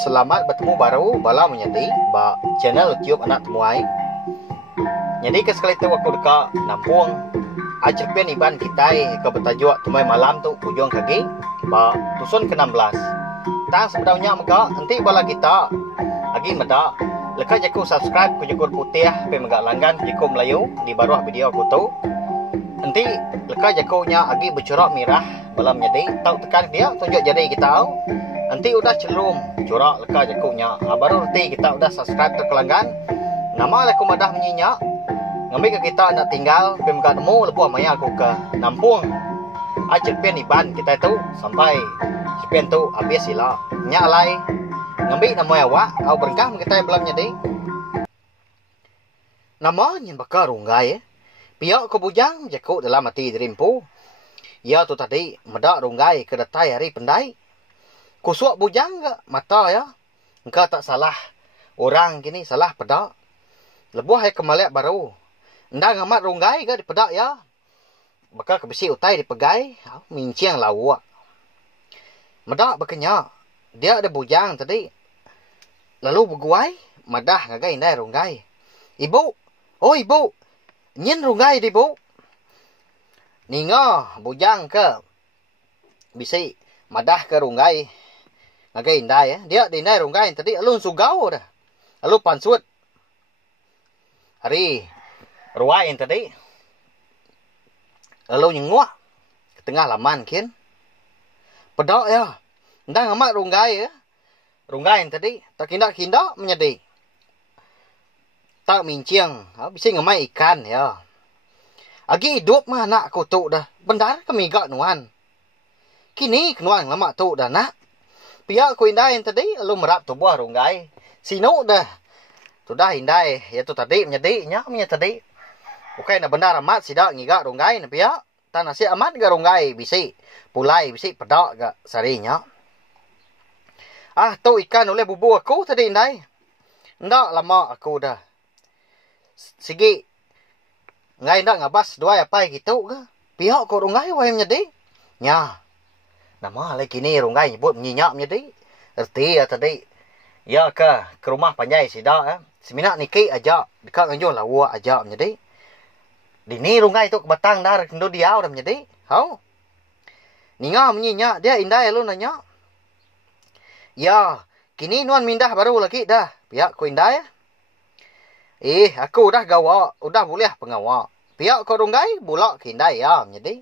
Selamat bertemu baru bala menjadi ba channel YouTube anak temuai. Jadi sekali tu aku dekat Nampung acerpen iban kita ke bertajuk tumai malam tu ujung kaki ba tusun ke-16. Tang sebenarnya maka nanti bala kita lagi meda lekat jaku subscribe ku jakur putih pe megak langgan jaku Melayu di bawah video aku tu. Nanti lekat jakunya lagi bercorak merah bala menjadi tahu tekan dia tunjuk jari kita. Nanti udah celum corak lekat jakunya. Baru nanti kita udah subscribe ke pelanggan. Nama aku madah menyinya. Ngambil ke kita nak tinggal pemegak nemu lepuh maya aku ke Nampung. Acerpen iban kita tu sampai cerpen tu habis sila. Nya alai ngambil nama awak au berengkah kita belum jadi. Nama nyen bakar runggai Pihak ko bujang jaku dalam mati dirimpu. Ya tu tadi medak runggai ke datai hari pendai. Kusuak bujang ke mata ya. Engkau tak salah. Orang kini salah pedak. Lebuh hai kemaliak baru. Ndang amat runggai ke di pedak ya. Bakal kebesi utai dipegai. Minciang lawak. Medak berkenyak. Dia ada bujang tadi. Lalu berguai. Madah ngagai indai runggai. Ibu. Oh ibu. Nyin runggai di bu. Ninga bujang ke. Bisi. Madah ke runggai. Ngagai indai ya. Dia di indai runggai tadi alun sugau dah. Alun pansut. Hari ruai tadi. Alun nyengua. Ke tengah laman kin. Pedak ya. Ndang amat runggai ya. Runggai tadi tak kindak-kindak menjadi. Tak minciang. Bisa ngemai ikan ya. Agi hidup mah nak kutuk dah. Bendar kami gak nuan. Kini kenuan lama tu dah nak. Pihak ku indai yang tadi lalu merap tubuh runggai. Sino dah. Tu dah indai. Ya tu tadi menjadi. Nyaknya tadi. Bukan nak benar amat sidak ngigak runggai na pihak. Tak nasi amat ke runggai. Bisi. Pulai bisi pedak ke sarinya. Tu ikan oleh bubu aku tadi indai. Ndak lama aku dah. Sigi. Ngai ndak ngabas dua apa gitu ke. Pihak ku runggai wahai menjadi. Nya. Nama lagi ni runggai nyebut menyinyap menjadi. Erti ya tadi. Ya ke rumah panjai sidak. Seminak niki ajak. Dekat nganjur lawak ajak menjadi. Dini runggai tu kebatang dah. Kendo diau dah menjadi. Hau. Ninga menyinyap. Dia indai lu nanya. Ya. Kini nuan mindah baru lagi dah. Pihak ku indai. Aku dah gawak. Udah boleh pengawak. Pihak ku runggai. Bulak ke indai ya menjadi.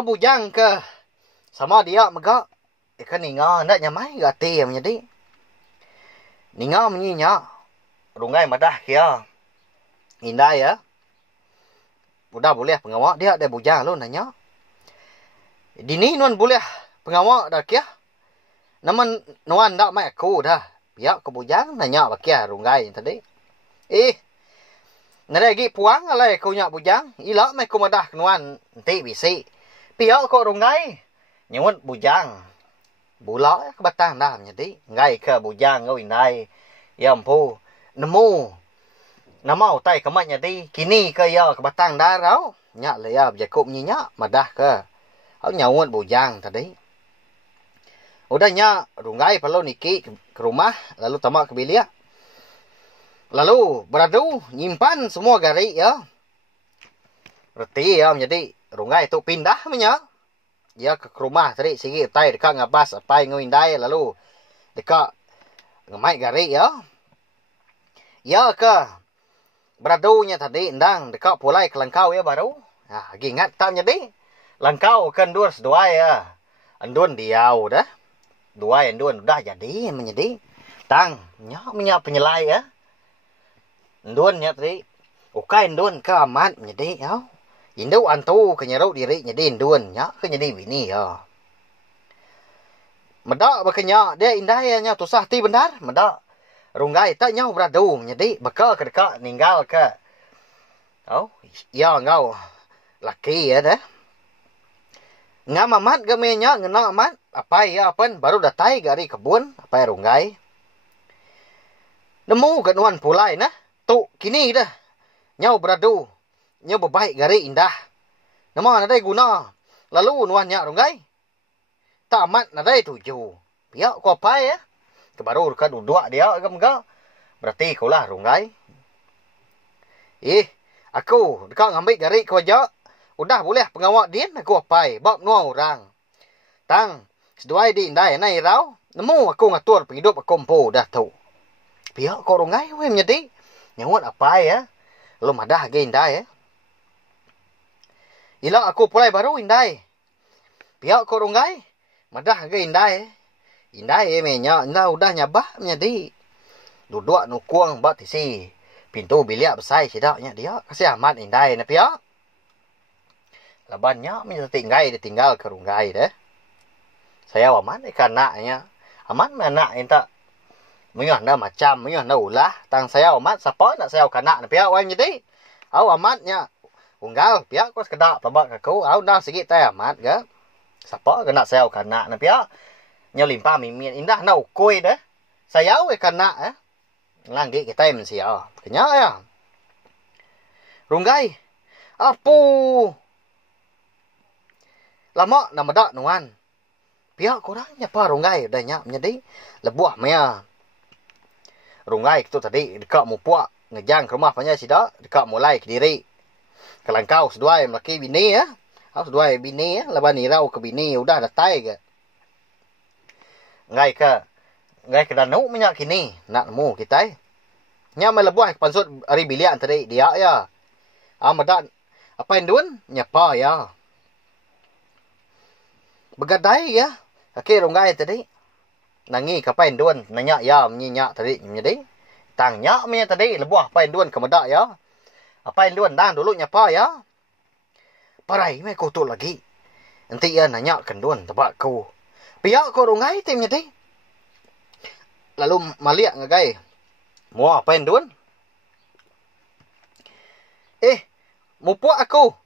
Bujang ke. Sama dia megak. Kan ninga nak nyamai gati yang menjadi. Ninga menyinya. Runggai madah kia. Indai ya. Udah boleh pengawak. Dia ada bujang lu nanya. Dini nuan boleh pengawak dah kia. Namun nuan tak mai aku dah. Pihak ke bujang nanya bakia runggai tadi. Nalagi puang alai aku nyak bujang. Ilak mai ku madah nuan nanti bisi. Pihak kok runggai. Nyewut bujang. Bulak kebatang dah menjadi. Ngai ke bujang kau indai. Ya ampu. Nemu. Nama utai kemat nyadi. Kini ke ya kebatang dah rau. Nyak le ya berjakup nyinya. Madah ke. Kau nyewut bujang tadi. Udah nyak runggai perlu niki ke rumah. Lalu tamak ke bilik. Lalu beradu. Nyimpan semua garik ya. Berarti ya menjadi. Runggai tu pindah punya. Dia ke rumah tadi. Sigi utai dekat ngabas. Apa yang ngawindai. Lalu dekat ngemai garik ya. Ya ke. Beradunya tadi. Ndang dekat pulai ke langkau ya baru. Lagi ingat tak jadi. Langkau kan dua sedua ya. Andun diau dah. Dua andun dah jadi menjadi. Tang. Nyak penyelai ya. Andunnya tadi. Ukai andun ke amat menjadi ya. Indau antu kenyarau diri jadi indun nya ke jadi bini ya. Medak berkenyak dia indahnya tu sah ti benar medak. Runggai tak nyau beradu jadi bakal ke dekat ninggal ke. Ya ngau laki ya dah. Ngam amat gemenya ngena amat apa ya apan baru datai gari kebun apa ya runggai. Nemu ganuan pulai nah. Tu kini dah. Nyau beradu. Nya berbaik gari indah. Nama nadai guna. Lalu nuan nyak runggai. Tamat nadai tuju. Pihak kau apa ya? Kebaru kan duduk dia enggak. Berarti kau lah runggai. Aku dekat ngambil garik kau aja. Udah boleh pengawak dia aku apa? Bab nuang orang. Tang, seduai di indai nai rau. Nemu aku ngatur penghidup aku empu dah tahu. Pihak kau runggai we menjadi. Nyawat apa ya? Lu madah ge indai ya. Ila aku pulai baru indai. Pihak kau runggai. Madah ge indai. Indai menya indah udah nyabah menjadi. Duduk nukuang bat isi. Pintu bilik besar sidaknya dia. Kasih amat indai na pihak. Labannya minta tinggal ditinggal ke runggai deh. Saya aman ikan naknya. Aman mana inta. Muyah na macam, muyah na ulah. Tang saya amat siapa nak saya kanak na pihak wang jadi. Au amatnya. Unggal pihak kau sekedar tabak aku. Au dah sikit tay amat ke. Siapa kena saya kanak na pihak. Nhau limpa mimin indah na ukoi deh. Saya kanak eh. Langgi kita yang siya. Kanya ya. Runggai. Apu. Lama na madak nuan. Pihak korangnya pa runggai. Dah nyak menjadi. Lebuah maya. Runggai itu tadi. Dekat mu puak. Ngejang ke rumah panya sida. Dekat mulai ke diri. Kalau kau seduai melaki bini ya. Kau seduai bini ya. Lepas ni rau ke bini. Udah datai ke. Ngai ke. Ngai ke danau minyak kini. Nak nemu kita. Nya melebuah pansut ari bilian tadi. Dia ya. Amadan. Apa yang dun? Nyapa ya. Begadai ya. Kaki runggai tadi. Nangi apa yang dun. Nanya ya. Menyiyak tadi. Jadi. Tangnya punya tadi. Lebuah apa yang dun kemedak ya. Apa yang dun. Dan dulu nyapa ya. Parai. Mai kau tu lagi. Nanti ya nanya kendun. Tebak kau. Pihak kau runggai timnya tadi. Lalu maliak ngagai. Mau apa yang dun? Mupuak aku.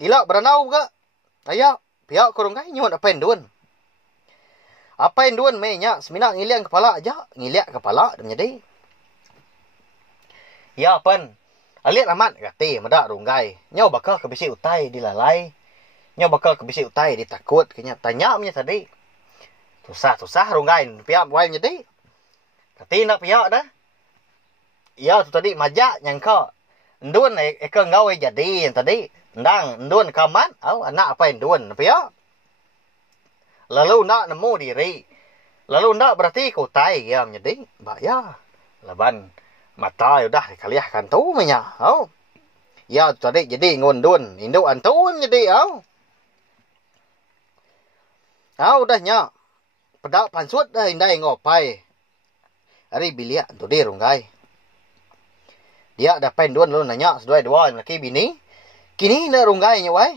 Ilak beranau ke? Ayah. Pihak kau runggai nyuat apa yang dun? Apa yang dun mainnya? Semina ngiliak kepala aja. Ngiliak kepala. Dia menjadi. Ya apa? Aliat amat. Kati madak runggai. Nyau bakal kebisi utai dilalai. Nyau bakal kebisi utai ditakut. Kanya tanya punya tadi. Susah runggai. Pihak buai menjadi. Kati nak pihak dah. Ya tu tadi majak nyangka. Ndun eka ngau jadi yang tadi. Ndang ndun kaman. Anak apa yang ndun pihak. Lalu nak nemu diri. Lalu nak berarti kau tai ya menjadi. Mbak ya. Laban mata udah dikaliahkan tu punya. Ya tu tadi jadi ngundun. Induk antu menjadi. Udah nyak. Pedak pansut dah indai ngopai. Hari biliak tu dia runggai. Dia dah pendun lalu nanya sedua laki bini. Kini nak runggai nya wai.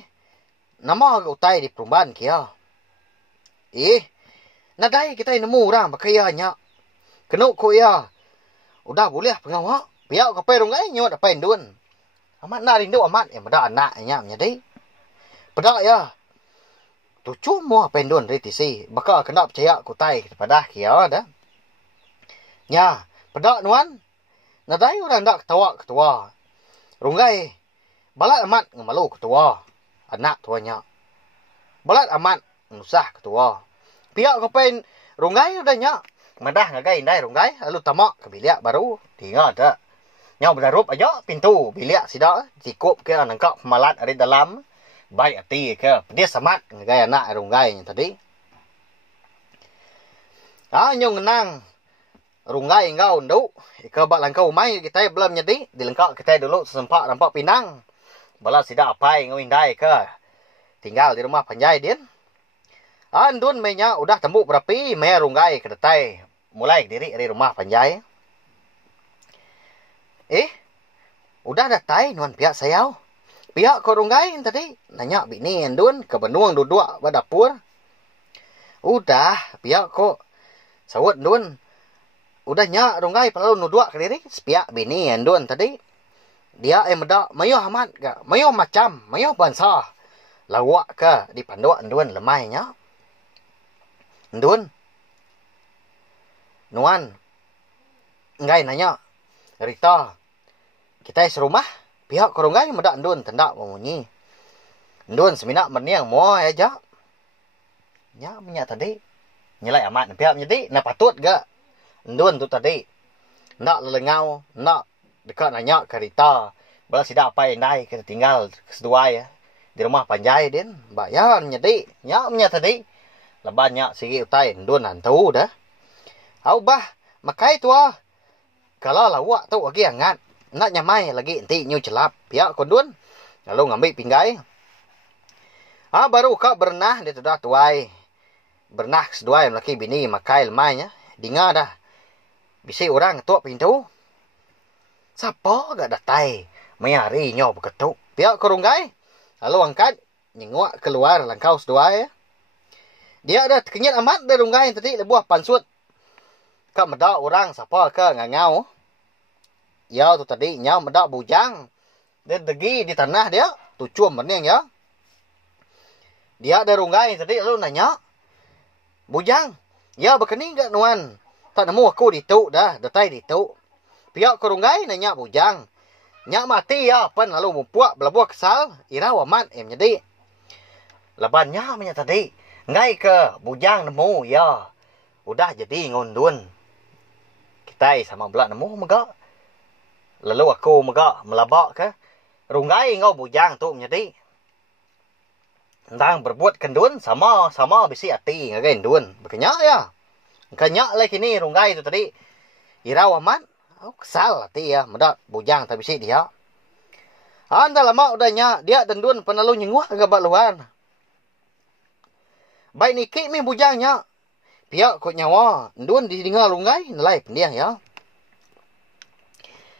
Nama utai di perumahan kia. Nadai kita nemu orang pakaiannya. Kenuk ko ya. Udah boleh pengawak. Biak kapai runggai nya dah pendun. Amat nak rindu amat yang pada anaknya menjadi. Pedak ya. Tu cuma pendun ritisi. Bakal kena percaya kutai kepada kia dah. Nya, pedak nuan. Nadai orang dak ketawa ketua. Runggai. Balat amat ngemalu ketua. Anak tuanya. Balat amat nusah ketua. Pihak kapain runggai udah nyak. Madah ngagai indai runggai. Lalu tamak ke bilik baru. Tinggal tak. Nyau berdarup aja pintu bilik sida. Cikup ke nangkap pemalat ada dalam. Baik hati ke. Dia samat ngagai anak runggai tadi. Nyong ngenang. Runggai engkau nduk. Ika bak langkau umai kita belum jadi. Dilengkap kita dulu sesempat nampak pinang. Bala sida apai ngawindai ke. Tinggal di rumah panjai din. Andun mainnya udah tembuk berapi. Maya runggai ke detai. Mulai diri dari rumah panjai. Udah datai nuan pihak sayau. Pihak kau runggai tadi. Nanya bini andun ke benuang duduk badapur. Udah pihak kau. Sawut andun. Udah nyak runggai perlu nuduk ke diri. Sepiak bini andun tadi. Dia medak mayo amat ke. Mayo macam. Mayo bangsa. Lawak ke. Di panduk andun lemainya. Andun. Nuan. Ngai nanya. Rita. Kita serumah. Pihak ke runggai medak andun. Tendak memunyi. Andun seminak merniang. Mua aja. Nyak minyak tadi. nyelai amat pihak jadi na patut ga ndun tu tadi nak lelengau nak dekat nanya kereta bala sidak apa nai kita tinggal keseduai ya di rumah panjai din bayar jadi nya tadi lebannya sigi utai ndun antu dah au bah makai tua kalau lawak tu lagi angat nak nyamai lagi enti nyu celap pihak kondun lalu ngambil pinggai baru kau berenah dia sudah tuai berenah keseduai laki bini makai lemainya dengar dah bisi orang ketuk pintu. Siapa gak datai? Mayari nyo berketuk. Pihak korunggai. Lalu angkat. Nyengok keluar langkau sedua ya. Dia ada kenyat amat dari runggai tadi lebuah pansut. Kak medak orang siapa ke ngangau. Ya tu tadi nyau medak bujang. Dia degi di tanah dia. Tu cuam bening ya. Dia ada runggai tadi lalu nanya. Bujang. Ya berkening gak nuan? Tak nemu aku dituk dah, datai dituk. Pihak korunggai nanya bujang. Nyak mati ya, pan lalu mempuak belabuh kesal. Ira wamat em jadi. Lebannya punya tadi. Ngai ke bujang nemu ya. Udah jadi ngundun. Kita sama belak nemu mega. Lalu aku mega melabak ke. Runggai ngau bujang tu menjadi. Tentang berbuat kendun sama bisi hati ngagai kendun. Berkenyak ya. Kanyak lah kini runggai tu tadi. Ira wamat. Kesal hati ya. Medak bujang tak bisi dia. Anda lama udahnya. Dia dendun penalu nyengguh agak luar. Baik ni kik mi bujangnya. Pihak kot nyawa. Dendun di dengar runggai. Nilai pendiang ya.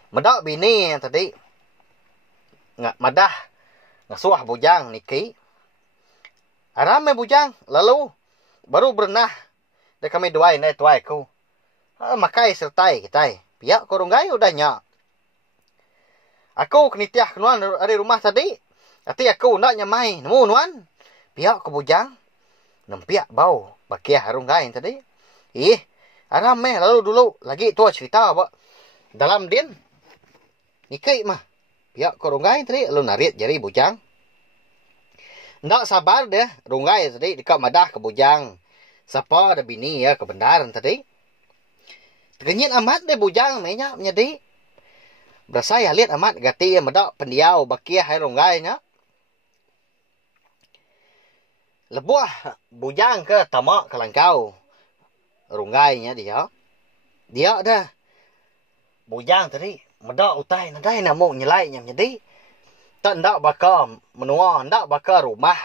Medak bini yang tadi. Madah. Ngasuah bujang ni kik. Ramai bujang. Lalu. Baru berenah. Dan kami duai naik tuai ku. Makai sertai kita. Pihak korunggai udahnya. Aku kenitiah kenuan dari rumah tadi. Hati aku nak nyamai. Nemu nuan. Pihak ke bujang. Nempiak bau. Bakiah runggai tadi. Ramai lalu dulu. Lagi tua cerita. Dalam din. Nikai mah. Pihak korunggai tadi. Lalu narik jari bujang. Nak sabar deh. Runggai tadi. Dekat madah ke bujang. Siapa ada bini ya kebenaran tadi. Terkenyit amat deh bujang mainnya menjadi. Berasa ya lihat amat gati ya medak pendiau bakiah hai ronggainya. Lebuah bujang ke tamak ke langkau. Ronggainya dia. Dia dah. Bujang tadi. Medak utai nadai namuk nyelainya menjadi. Tak ndak bakal menua. Ndak bakal rumah.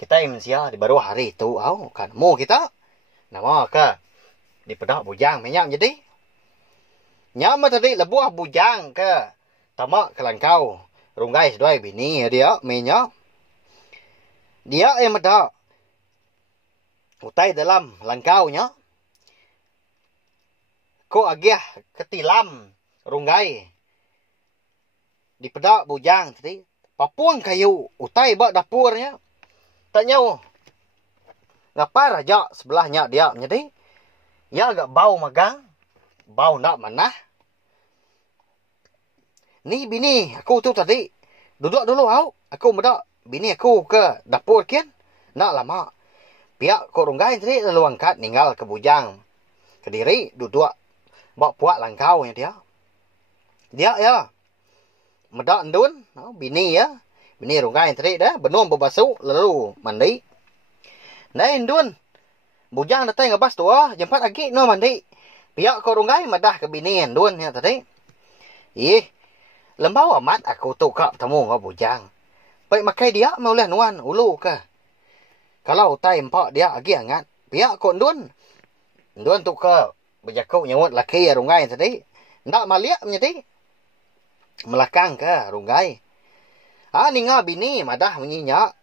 Kita yang manusia di baru hari itu, kan mau kita, nama ke di pedak bujang minyak jadi, nyama tadi lebuah bujang ke tamak ke langkau, runggai sedoi bini dia minyak, dia yang medak, utai dalam langkaunya, ko agiah ketilam runggai, di pedak bujang tadi, papuang kayu, utai bak dapurnya. Tak nyawa. Ngapa raja sebelahnya dia menjadi. Ya agak bau magang. Bau nak manah. Ni bini aku tu tadi. Duduk dulu au. Aku medak bini aku ke dapur kian. Nak lama. Pihak korunggai tadi lalu angkat ninggal ke bujang. Kediri duduk. Bawa puak langkau dia. Dia ya. Medak ndun. Bini ya. Bini runggai tadi dah. Benung berbasuh. Lalu mandi. Nah indun. Bujang datang ngebas tu. Jempat lagi no mandi. Pihak kau runggai madah ke bini indun ya tadi. Lembau amat aku tu kak temu ngau bujang. Baik makai dia maulah nuan ulu ke. Kalau utai empak dia lagi angat. Pihak kau indun. Indun tu ke. Berjakuk nyawut laki ya runggai tadi. Ndak maliak menjadi. Melakang ke runggai. Ninga bini madah menyinya.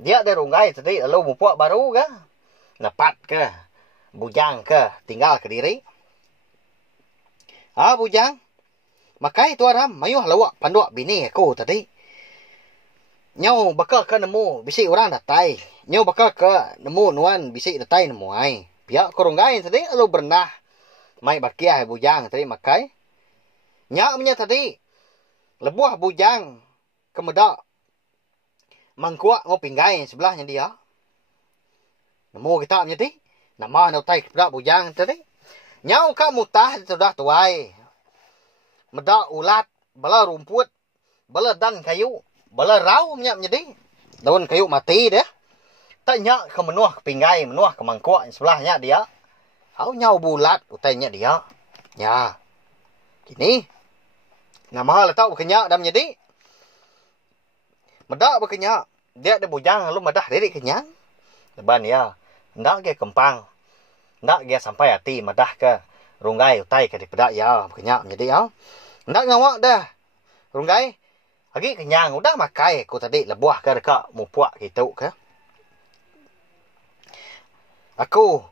Dia ada runggai tadi lalu mupuak baru ke. Napat ke. Bujang ke. Tinggal ke diri. Bujang. Makai tu aram. Mayuh lawak panduak bini aku tadi. Nyau bakal ke nemu. Bisik orang datai. Nyau bakal ke nemu nuan. Bisik datai nemu ay. Pihak ke runggai tadi lalu berenah. Mai bakiah bujang tadi makai. Nyak punya tadi. Lebuah bujang. Kemedak. Mangkuak ngau pinggai sebelahnya dia. Nemu kita menjadi. Nama nau tai kepada bujang tadi. Nyau ka mutah sudah tuai. Medak ulat, bala rumput, bala dan kayu, bala rau menjadi. Daun kayu mati dia. Tak nyak ke menuah ke pinggai, menuah ke mangkuk sebelahnya dia. Hau nyau bulat utainya dia. Ya. Kini. Nama letak berkenyak dah menjadi. Medak berkenyak. Dia ada bujang lalu medah diri kenyang. Leban ya. Ndak ke kempang. Ndak ke sampai hati medah ke runggai utai ke daripada ya berkenyak menjadi ya. Ndak ngawak dah. Runggai. Lagi kenyang udah makai aku tadi lebuah ke dekat mupuak gitu ke. Aku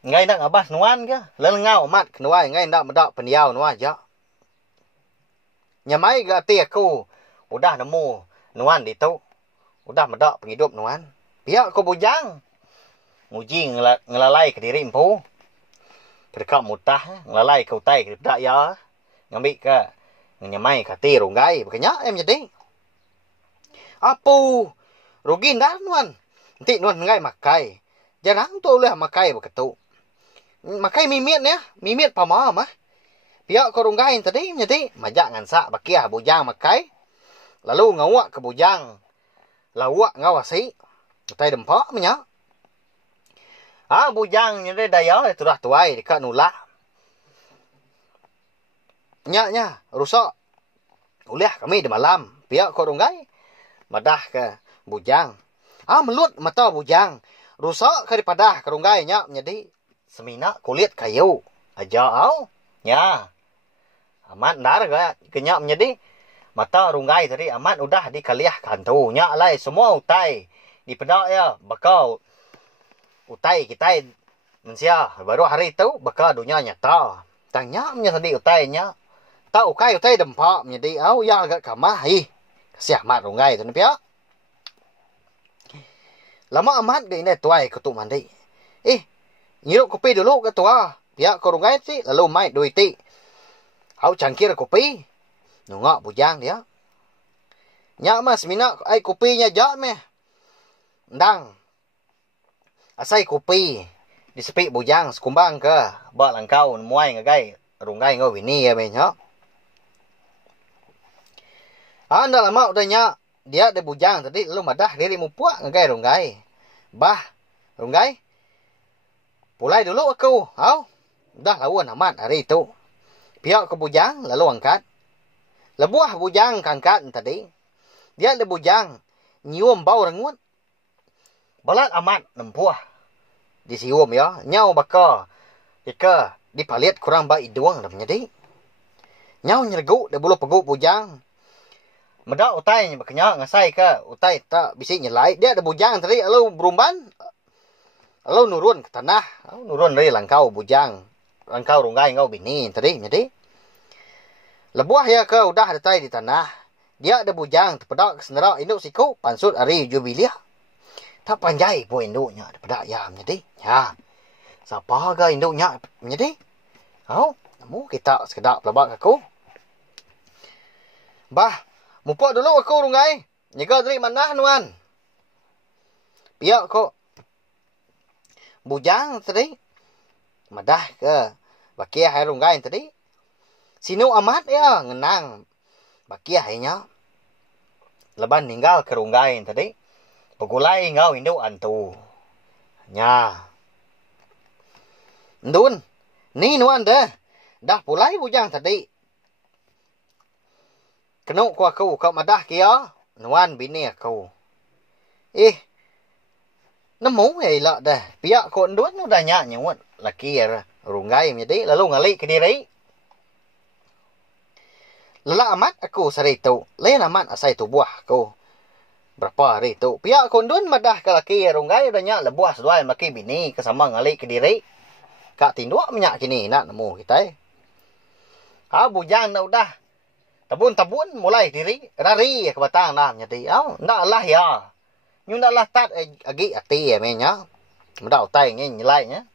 ngai nak ngabas nuan ke. Lelengau mat kenuai ngai ndak medak pendiau nuan aja. Nyamai ke hati aku udah nemu nuan itu. Udah medak penghidup nuan. Pihak aku bujang. Nguji ngelalai ke diri empu. Kedekat mutah. Ngelalai ke utai ke dekat ya. Ngambil ke. Nyamai ke hati runggai. Berkenyak em jadi. Apu. Rugi dah nuan. Nanti nuan ngai makai. Jarang tu boleh makai begitu. Makai mimit ya. Mimit pama mah. Pihak aku runggai tadi jadi. Majak ngansak bakiah bujang makai. Lalu ngawak ke bujang. Lawak ngawasi. Utai dempak minyak. Bujang ni daya itu dah tuai dekat nulak. Nya rusak. Uliah kami di malam. Pihak kau runggai. Madah ke bujang. Melut mata bujang. Rusak ke daripada ke runggai nya menjadi semina kulit kayu. Aja au. Ya. Amat dar ke nya menjadi mata runggai tadi amat udah dikaliahkan tu. Nya lai semua utai. Di pedak ya. Bakal utai kita mensia baru hari itu bakal dunia nyata. Tanya nya tadi utainya. Tak ukai utai dempak menjadi au ya agak kamah. Kasih amat runggai tu ni pihak. Lama amat dia ini tuai ketuk mandi. Nyiruk kopi dulu ke tua. Pihak ke runggai si lalu mai duit ti. Au cangkir kopi. Nungak bujang dia. Nyak mas minak ai kopinya jak meh. Ndang. Asai kopi. Disepik bujang sekumbang ke. Bak langkau muai ngagai. Runggai ngau bini ya meh nyak. Anda lama udah nyak. Dia ada bujang tadi lalu madah diri mupuak ngagai runggai. Bah. Runggai. Pulai dulu aku. Au. Dah lawan amat hari itu. Pihak ke bujang lalu angkat. Lebuah bujang kangkat tadi. Dia ada bujang. Nyium bau rengut. Balat amat nempuah. Disium ya. Nyau baka. Jika dipalit kurang baik doang dah menjadi. Nyau nyerguk. Dia bulu peguk bujang. Medak utai berkenyak ngasai ke. Utai tak bisik nyelai. Dia ada bujang tadi. Lalu berumban. Lalu nurun ke tanah. Nurun dari langkau bujang. Langkau runggai ngau bini tadi. Jadi. Lebuah ya ke udah ada tai di tanah. Dia ada bujang terpedak kesenerak induk siku. Pansut hari jubilia. Tak panjai pun induknya. Terpedak ya menjadi. Ya. Siapa ke induknya menjadi? Namu kita sekedap pelabak aku. Bah. Mumpuk dulu aku runggai. Nyaga dari mana nuan? Pihak kok. Bujang tadi. Madah ke. Bakia hai runggai tadi. Sinu amat ya ngenang. Bakia hanya. Leban ninggal ke runggai tadi. Pagulai ngau induk antu. Nya. Ndun. Ni nuan dah. Dah pulai bujang tadi. Kenuk ku aku. Kau madah kia. Nuan bini aku. Nemu lah dah. Pihak kau ndun udah nyak nyawat. Laki ya runggai menjadi. Lalu ngalik ke diri. Lala amat aku sehari itu. Lain amat asai tu buah aku. Berapa hari itu. Pihak kondun madah ke laki runggai. Udah nyak lebuah seduai maki bini. Kesama ngalik ke diri. Kak tinduk minyak kini. Nak nemu kita. Bujang dah udah. Tabun-tabun mulai diri. Rari ke batang dah menjadi. Nak lah ya. Nyung nak lah tat agi ati ya menya. Mudah utai nyelai nya.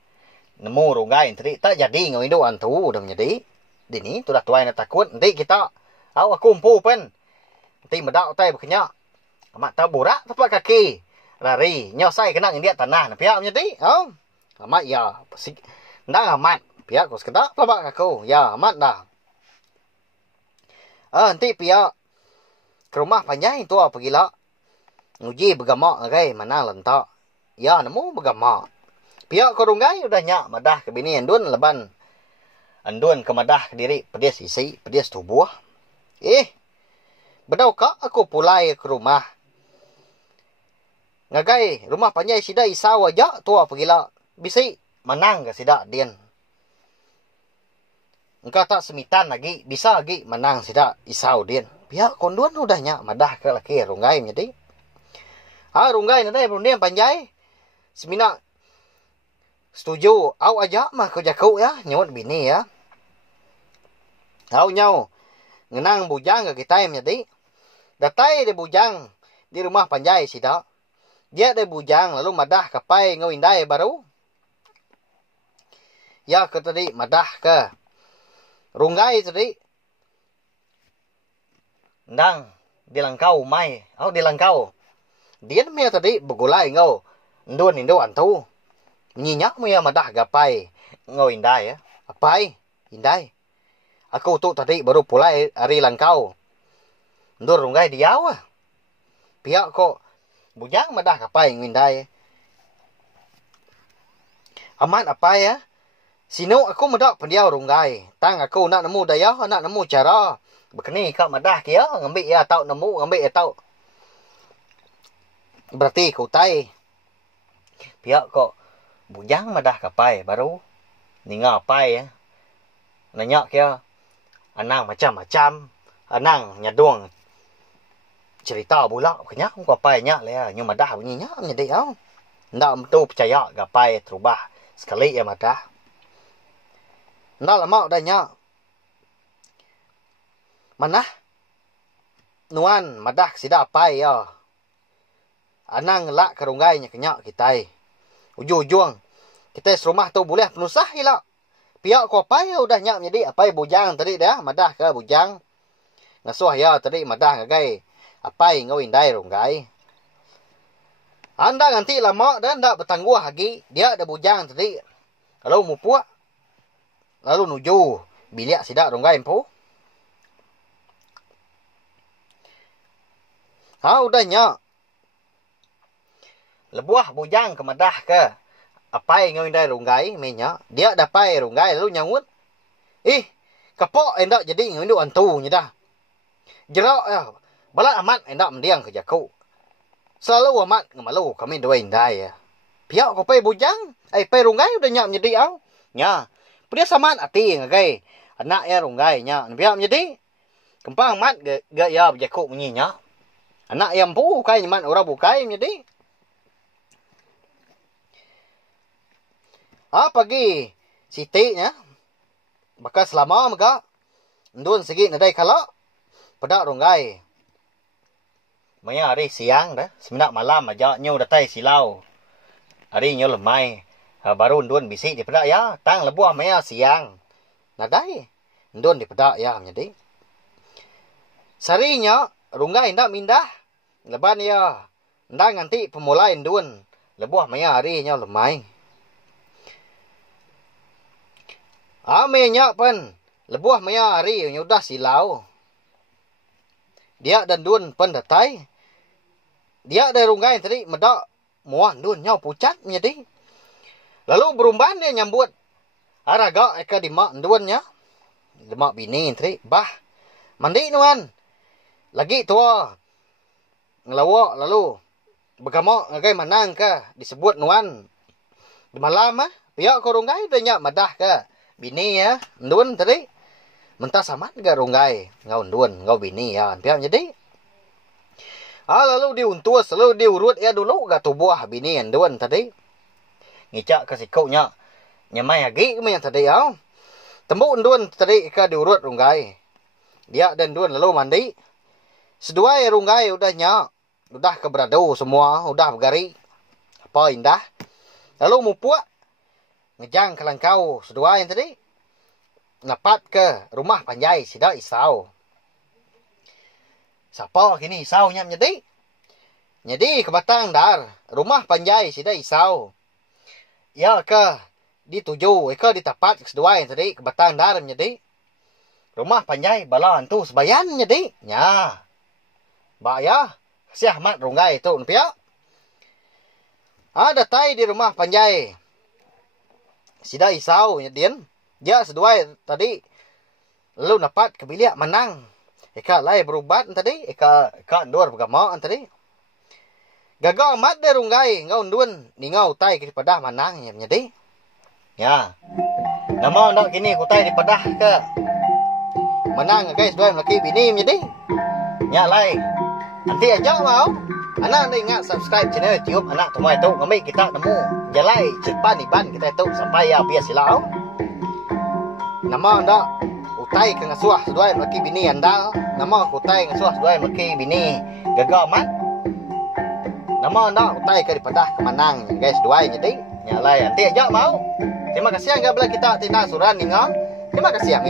Nemu runggai tadi. Tak jadi ngau induk antu. Udah menjadi. Dini tu dah tuai nak takut. Nanti kita. Aku umpu pen. Nanti medak utai berkenyak. Amat tak burak tapak kaki. Lari. Nyosai kena ngindiak tanah. Pihak menjadi. Amat ya. Ndak amat. Pihak ko sekedar pelabak aku. Ya amat dah. Nanti pihak ke rumah panjang tua pergi lah. Nguji bergamak ngagai mana lentak. Ya nemu bergamak. Pihak ko runggai udah nyak madah ke bini andun leban. Andun ke madah ke diri pedes isi, pedes tubuh. Bedau kak aku pulai ke rumah. Ngagai rumah panjang sida isau aja tua pergi lah. Bisi menang ke sida dian. Engkau tak semitan lagi, bisa lagi menang sida isau dian. Pihak konduan udah nyak madah ke laki runggai jadi. Runggai nanti berunding panjai. Semina setuju. Au aja mah kau jaku ya. Nyawat bini ya. Au nyau. Ngenang bujang ke kita jadi. Datai dia bujang di rumah panjai sida. Dia dia bujang lalu madah kapai ngawindai baru. Ya ke tadi madah ke runggai tadi. Ndang dilangkau mai. Au dilangkau. Dia namanya tadi begulai ngau. Ndun indo antu. Nyinyak mo ya madah gapai. Ngau indai ya. Apai? Indai. Aku tu tadi baru pulai hari langkau. Ndur runggai diaw ah. Pihak kok bujang madah gapai ngindai. Amat apa ya? Sino aku madak pendiau runggai. Tang aku nak nemu daya, nak nemu cara. Bekeni kak madah kia ngambil ya tau nemu ngambil ya tau. Berarti kau tai. Pihak kok bujang madah kapai baru ninga pai ya. Nanya kia anang macam-macam, anang nyaduang cerita pula kenya không có pai nya le nhưng mà dah bunyi nya jadi au. Ndak tu percaya gapai terubah sekali ya madah. Ndak lama dah nya. Mana nuan madah sida pai ya. Anang lak kerunggai nya kenya kita. Ujung-ujung kita serumah tu boleh penusah hilang. Pihak ko pai udah nyak jadi apai bujang tadi dah madah ke bujang. Ngasuh ya tadi madah ngagai apai ngawindai runggai. Anda nanti lama dan ndak bertangguh lagi dia ada bujang tadi. Kalau mu puak lalu nuju bilik sidak runggai empu. Udah nyak. Lebuah bujang ke madah ke apai ngawindai runggai menya dia dapai runggai lalu nyawut kapok endak jadi ngindu antu nya dah jerak ya bala amat endak mendiang ke jaku selalu amat ngemalu kami dua indai ya pihak ko pai bujang pai runggai udah nyak menjadi au nya dia sama ati ngagai anak ya runggai nya pihak menjadi kempang mat ga ya jaku menyinya anak yang pu kai nyaman ora bukai menjadi pagi siti nya bakas selama maka ndun segi nadai kala pada runggai maya hari siang dah semenak malam aja nyu datai silau hari nyu lemai baru ndun bisi di pada ya tang lebuah maya siang nadai ndun di pada ya jadi sarinya runggai ndak mindah leban ya ndak nganti pemulai ndun lebuah maya hari nyu lemai. Amenya pen lebuah maya hari nyudah silau. Dia dan dun pen datai. Dia dari runggai tadi medak muah dun nyau pucat menjadi. Lalu berumban dia nyambut. Araga eka dimak dun nya. Dimak bini tadi bah. Mandi nuan. Lagi tua. Ngelawak lalu begamak ngagai manang ke disebut nuan. Di malam pihak ko runggai dah nyak madah ke. Bini ya, ndun tadi mentah sama ga runggai ngau ndun ngau bini ya pihak jadi lalu diuntus lalu diurut ya dulu ga tubuh bini ndun tadi ngicak ke sikaunya nyamai lagi men tadi ya tembu ndun tadi ka diurut runggai dia dan ndun lalu mandi sedua ya runggai udah nyak udah keberadu semua udah bergari apa indah lalu mupuak ngejang ke langkau sedua yang tadi napat ke rumah panjai sida isau. Siapa kini isau nyam jadi ke batang dar rumah panjai sida isau. ya ke dituju ke di tempat sesuai tadi ke batang dalam jadi rumah panjai bala hantu sebayan jadi nya ba ya si Ahmad runggai itu pia ada tai di rumah panjai sida isau nyedien ya sesuai tadi lu dapat kebilia menang eka lai berubat tadi eka ndor bergama tadi gagal mat de runggai ngau ndun ni ngau tai ke padah menang nyedi ya nama ndak kini ku tai di padah ke menang guys dua laki bini nyedi nya lai nanti aja mau anak anda ingat subscribe channel YouTube anak tumai tu kami kita nemu jalai cepat iban kita itu sampai ya biasa silau nama ndak utai ke ngasuah dua laki bini anda nama utai ngasuah dua laki bini gagal mat nama ndak utai ke di padah kemenang guys dua nyedi nya lai nanti aja mau terima kasih yang gabla kita tina suran ninga terima kasih yang